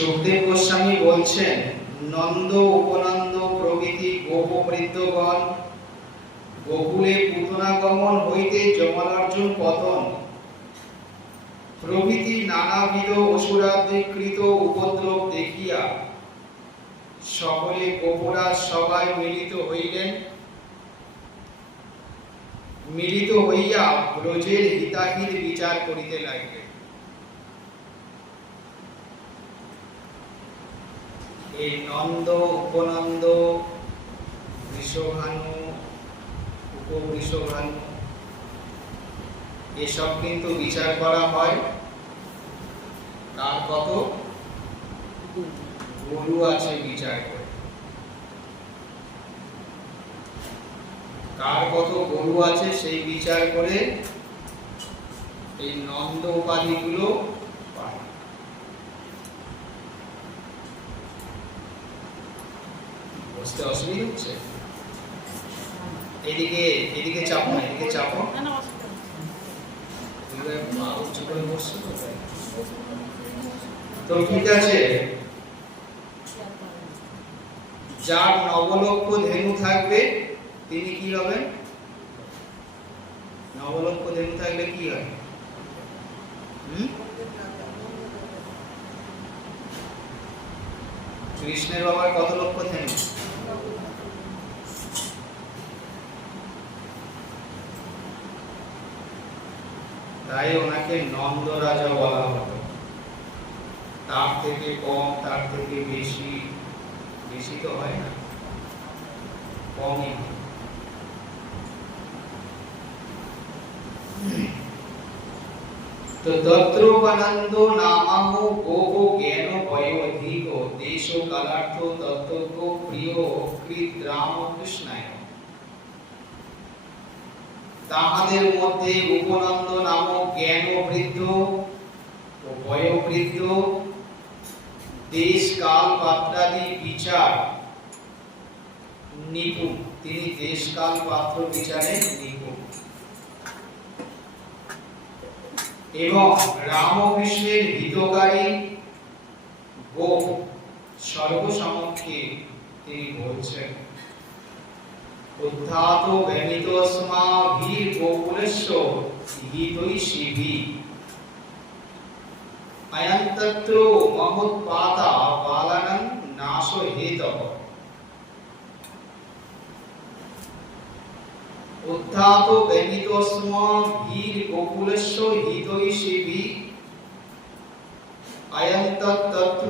সুখদেব গোস্বামী বলছেন, নন্দ উপনন্দ প্রভৃতি গোপবৃদ্ধগণ গোকুলে পুতনাগমন হইতে যমলার্জুন পতন প্রভৃতি নানাবিধ অসুরাদিকৃত উপদ্রব দেখিয়া সকলে গোপরাজ সভায় মিলিত হইয়া ব্রজের হিতাহিত বিচার করিতে লাগিলেন। এই নন্দ উপনন্দ বৃষভানু উপবৃষভানু এসব কিন্তু বিচার করা হয় কার কত গরু আছে বিচার করে, কার কত গরু আছে সেই বিচার করে এই নন্দ উপাধিগুলো পায়। বুঝতে অসুবিধা হচ্ছে? এদিকে চাপো না, এদিকে চাপো। তো ঠিক আছে, যার নবলক্ষ ধেনু থাকবে তিনি কি হবেন? নবলক্ষ ধেনু থাকলে কি হয়? কৃষ্ণের বাবার কত লক্ষ ধেনু? তাই ওনাকে নন্দ রাজা বলা হতো। তার থেকে কম, তার থেকে বেশি, বেশি তো হয় না, কমই। তো তত্রোপানন্দ নামাহ গোহ জ্ঞান বয়োধিক দেশ কালার্থ তত্ত্ব প্রিয় কৃত রাম কৃষ্ণায়। তাহাদের মধ্যে উপনন্দ নামক জ্ঞান বৃদ্ধ ও বয়োবৃদ্ধ দেশ কাল পাত্রাদি বিচার নিপুণ। তিনি দেশ কাল পাত্র বিচারে নিপুণ এবং রাম কৃষ্ণের হিতকারী গো সর্বসমক্ষে তিনি বলছেন, উদ্ধাত বেমিতস্মা ভীর গোকুলস্য হিতৈষীভি অয়ন্তত্র মহোৎপাতা বালানাং নাশ হেতঃ। উদ্ধাত বেমিতস্মা ভীর গোকুলস্য হিতৈষীভি অয়ন্তত্র